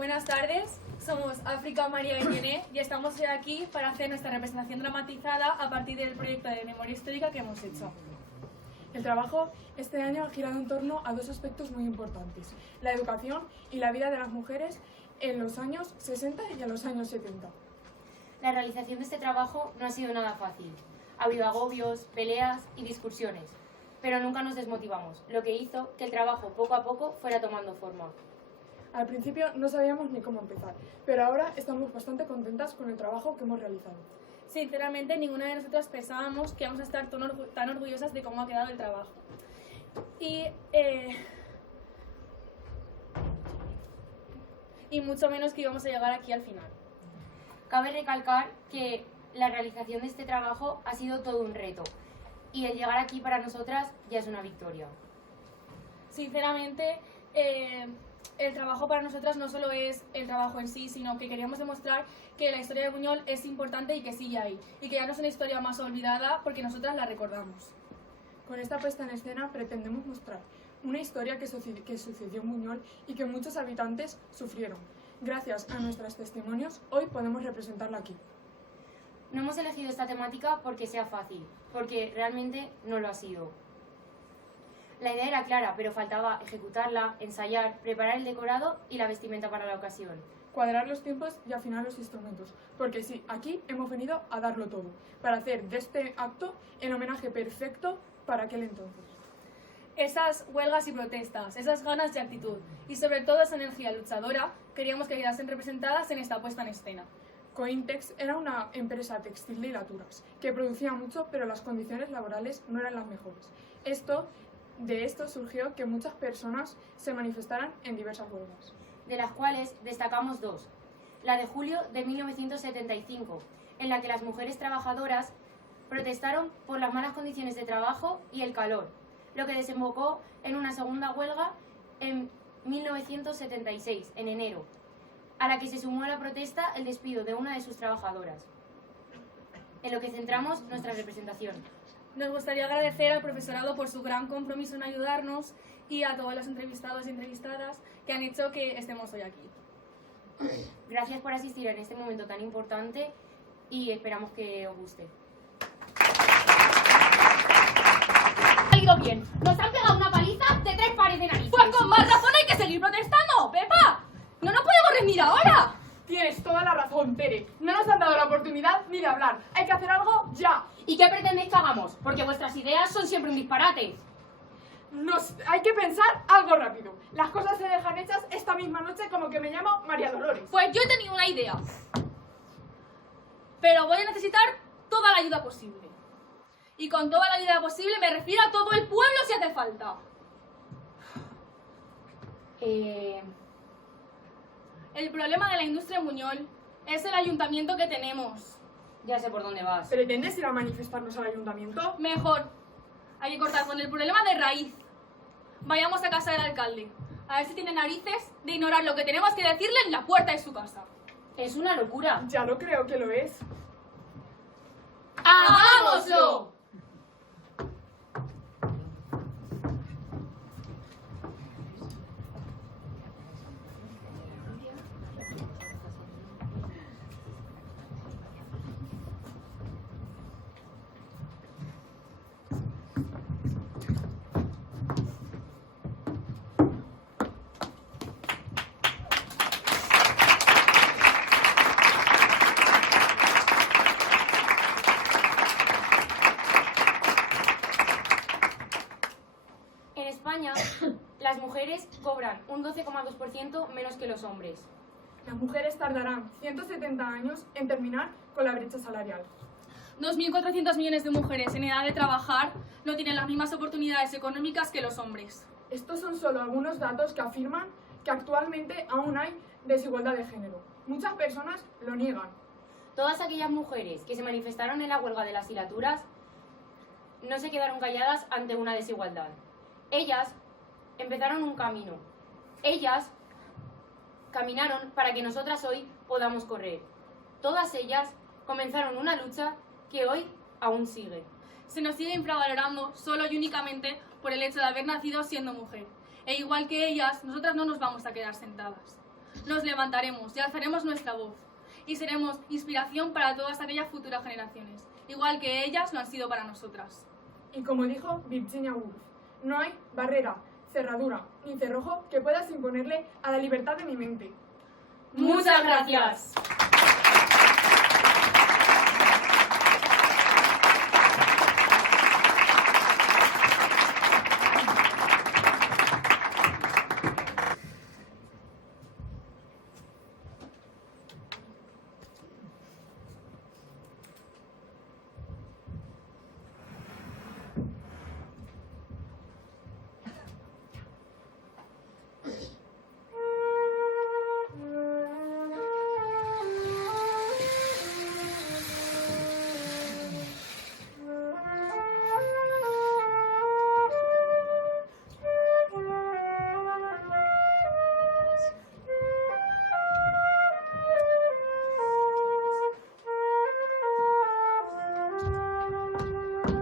Buenas tardes, somos África, María y Irene y estamos hoy aquí para hacer nuestra representación dramatizada a partir del proyecto de memoria histórica que hemos hecho. El trabajo este año ha girado en torno a dos aspectos muy importantes: la educación y la vida de las mujeres en los años 60 y en los años 70. La realización de este trabajo no ha sido nada fácil. Ha habido agobios, peleas y discusiones, pero nunca nos desmotivamos, lo que hizo que el trabajo poco a poco fuera tomando forma. Al principio no sabíamos ni cómo empezar, pero ahora estamos bastante contentas con el trabajo que hemos realizado. Sinceramente, ninguna de nosotras pensábamos que íbamos a estar tan orgullosas de cómo ha quedado el trabajo. Y mucho menos que íbamos a llegar aquí al final. Cabe recalcar que la realización de este trabajo ha sido todo un reto y el llegar aquí para nosotras ya es una victoria. Sinceramente, el trabajo para nosotras no solo es el trabajo en sí, sino que queríamos demostrar que la historia de Buñol es importante y que sigue ahí, y que ya no es una historia más olvidada porque nosotras la recordamos. Con esta puesta en escena pretendemos mostrar una historia que sucedió en Buñol y que muchos habitantes sufrieron. Gracias a nuestros testimonios, hoy podemos representarla aquí. No hemos elegido esta temática porque sea fácil, porque realmente no lo ha sido. La idea era clara, pero faltaba ejecutarla, ensayar, preparar el decorado y la vestimenta para la ocasión. Cuadrar los tiempos y afinar los instrumentos, porque sí, aquí hemos venido a darlo todo, para hacer de este acto el homenaje perfecto para aquel entonces. Esas huelgas y protestas, esas ganas de actitud y sobre todo esa energía luchadora queríamos que quedasen representadas en esta puesta en escena. Cointex era una empresa textil de hilaturas que producía mucho, pero las condiciones laborales no eran las mejores. De esto surgió que muchas personas se manifestaran en diversas huelgas, De las cuales destacamos dos. La de julio de 1975, en la que las mujeres trabajadoras protestaron por las malas condiciones de trabajo y el calor, lo que desembocó en una segunda huelga en 1976, en enero, a la que se sumó a la protesta el despido de una de sus trabajadoras, en lo que centramos nuestra representación. Nos gustaría agradecer al profesorado por su gran compromiso en ayudarnos y a todos los entrevistados y entrevistadas que han hecho que estemos hoy aquí. Gracias por asistir en este momento tan importante y esperamos que os guste. Ha salido bien. Nos han pegado una paliza de 3 pares de narices. Pues con más razón hay que seguir protestando, Pepa. No nos podemos rendir ahora. Tienes toda la razón, Tere. No nos han dado la oportunidad ni de hablar. Hay que hacer algo ya. ¿Y qué pretendéis que hagamos? Porque vuestras ideas son siempre un disparate. Hay que pensar algo rápido. Las cosas se dejan hechas esta misma noche, como que me llamo María Dolores. Pues yo he tenido una idea. Pero voy a necesitar toda la ayuda posible. Y con toda la ayuda posible me refiero a todo el pueblo si hace falta. El problema de la industria en Buñol es el ayuntamiento que tenemos. Ya sé por dónde vas. ¿Pretendes ir a manifestarnos al ayuntamiento? Mejor, hay que cortar con el problema de raíz. Vayamos a casa del alcalde, a ver si tiene narices de ignorar lo que tenemos que decirle en la puerta de su casa. Es una locura. Ya lo creo que lo es. ¡Hagámoslo! En España, las mujeres cobran un 12,2% menos que los hombres. Las mujeres tardarán 170 años en terminar con la brecha salarial. 2.400 millones de mujeres en edad de trabajar no tienen las mismas oportunidades económicas que los hombres. Estos son solo algunos datos que afirman que actualmente aún hay desigualdad de género. Muchas personas lo niegan. Todas aquellas mujeres que se manifestaron en la huelga de las hilaturas no se quedaron calladas ante una desigualdad. Ellas empezaron un camino. Ellas caminaron para que nosotras hoy podamos correr. Todas ellas comenzaron una lucha que hoy aún sigue. Se nos sigue infravalorando solo y únicamente por el hecho de haber nacido siendo mujer. E igual que ellas, nosotras no nos vamos a quedar sentadas. Nos levantaremos y alzaremos nuestra voz. Y seremos inspiración para todas aquellas futuras generaciones, igual que ellas lo han sido para nosotras. Y como dijo Virginia Woolf, no hay barrera, cerradura ni cerrojo que puedas imponerle a la libertad de mi mente. ¡Muchas gracias!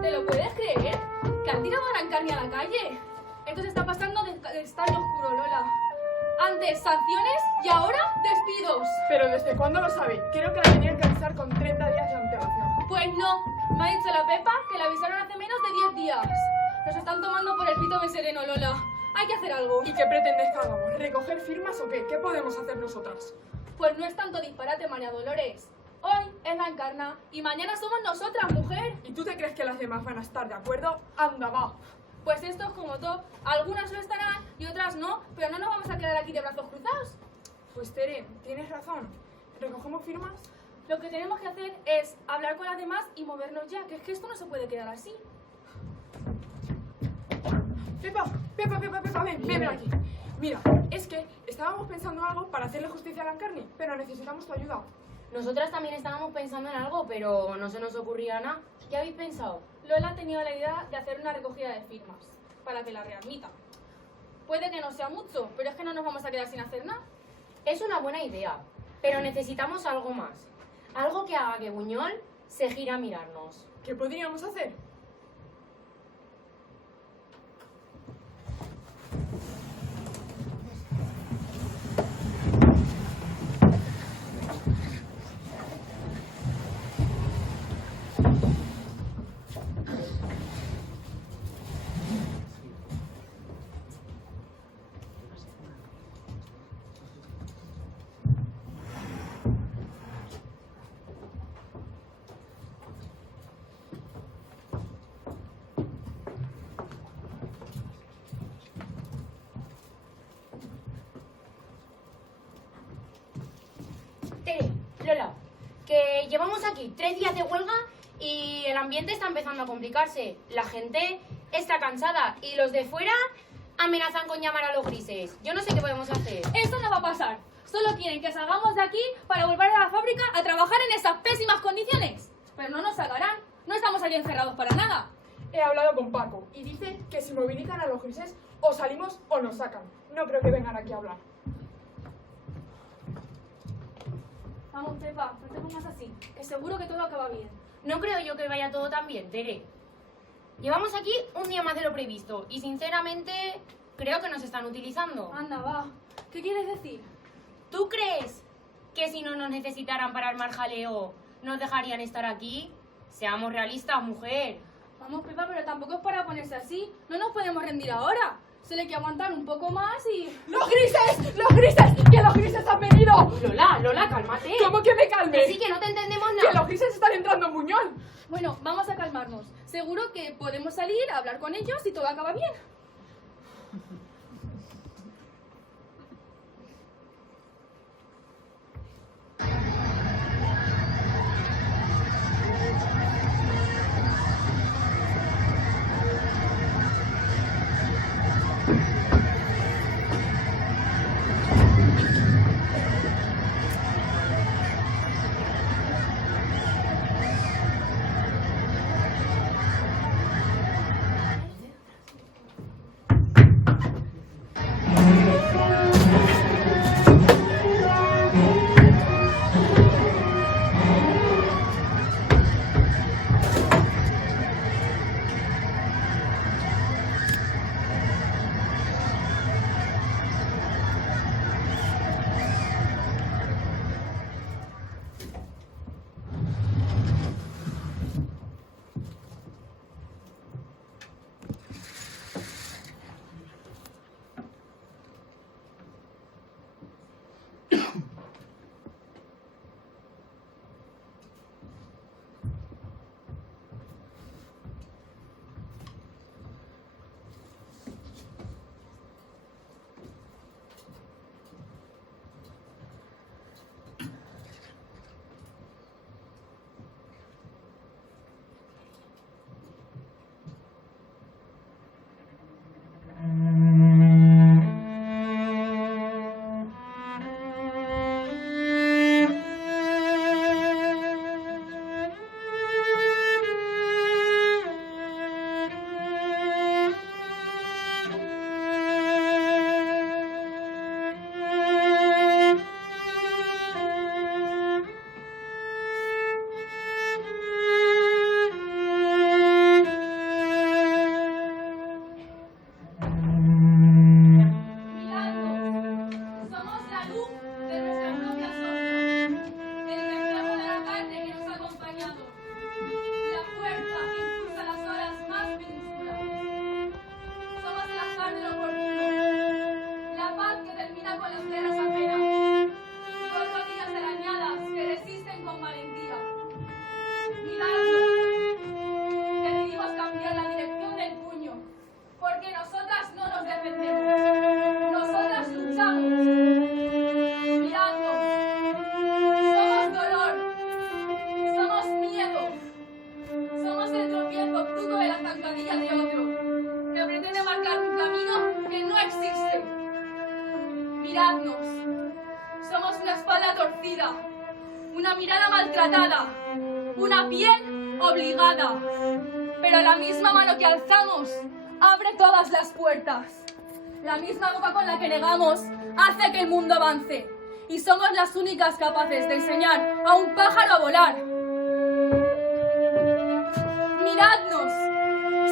¿Te lo puedes creer? ¿Que han tirado a Arancarni a la calle? Esto se está pasando de estaño oscuro, Lola. Antes sanciones y ahora despidos. ¿Pero desde cuándo lo sabe? Creo que la tenían que avisar con 30 días de antelación. Pues no, me ha dicho la Pepa que la avisaron hace menos de 10 días. Nos están tomando por el pito de sereno, Lola. Hay que hacer algo. ¿Y qué pretendes que hagamos? ¿Recoger firmas o qué? ¿Qué podemos hacer nosotras? Pues no es tanto disparate, María Dolores. Hoy es la Encarna y mañana somos nosotras, mujer. ¿Y tú te crees que las demás van a estar de acuerdo? Anda, va. Pues esto es como todo. Algunas lo estarán y otras no, pero no nos vamos a quedar aquí de brazos cruzados. Pues Tere, tienes razón. ¿Recogemos firmas? Lo que tenemos que hacer es hablar con las demás y movernos ya, que es que esto no se puede quedar así. Pepa, ven aquí. Mira, es que estábamos pensando en algo para hacerle justicia a Arancarni, pero necesitamos tu ayuda. Nosotras también estábamos pensando en algo, pero no se nos ocurría nada. ¿Qué habéis pensado? Lola ha tenido la idea de hacer una recogida de firmas para que la readmitan. Puede que no sea mucho, pero es que no nos vamos a quedar sin hacer nada. Es una buena idea, pero necesitamos algo más. Algo que haga que Buñol se gire a mirarnos. ¿Qué podríamos hacer? Tere, Lola, que llevamos aquí 3 días de huelga y el ambiente está empezando a complicarse. La gente está cansada y los de fuera amenazan con llamar a los grises. Yo no sé qué podemos hacer. Eso no va a pasar. Solo quieren que salgamos de aquí para volver a la fábrica a trabajar en esas pésimas condiciones. Pero no nos sacarán. No estamos aquí encerrados para nada. He hablado con Paco y dice que si movilizan a los grises o salimos o nos sacan. No creo que vengan aquí a hablar. Vamos, Pepa, no te pongas así, que seguro que todo acaba bien. No creo yo que vaya todo tan bien, Tere. Llevamos aquí un día más de lo previsto y sinceramente creo que nos están utilizando. Anda, va. ¿Qué quieres decir? ¿Tú crees que si no nos necesitaran para armar jaleo nos dejarían estar aquí? Seamos realistas, mujer. Vamos, Pepa, pero tampoco es para ponerse así. No nos podemos rendir ahora. Solo hay que aguantar un poco más y... ¡Los grises! ¡Los grises! ¡Que los grises han venido! Lola, cálmate. ¿Cómo que me calme? Que sí, que no te entendemos ¡Que nada. los grises están entrando en Buñol! Bueno, vamos a calmarnos. Seguro que podemos salir a hablar con ellos y todo acaba bien. Miradnos. Somos una espalda torcida, una mirada maltratada, una piel obligada. Pero la misma mano que alzamos abre todas las puertas. La misma boca con la que negamos hace que el mundo avance. Y somos las únicas capaces de enseñar a un pájaro a volar. Miradnos.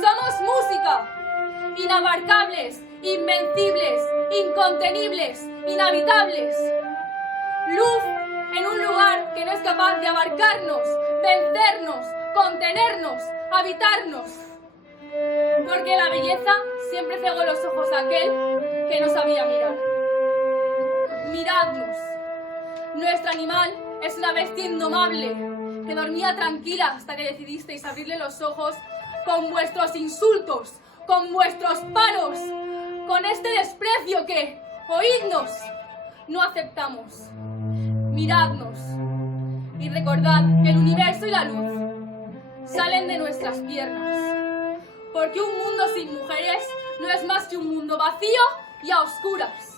Somos música. Inabarcables, invencibles, incontenibles, inhabitables. Luz en un lugar que no es capaz de abarcarnos, vencernos, contenernos, habitarnos. Porque la belleza siempre cegó los ojos a aquel que no sabía mirar. Miradnos. Nuestro animal es una bestia indomable que dormía tranquila hasta que decidisteis abrirle los ojos con vuestros insultos, con vuestros paros, con este desprecio que, oídnos, no aceptamos. Miradnos y recordad que el universo y la luz salen de nuestras piernas, porque un mundo sin mujeres no es más que un mundo vacío y a oscuras.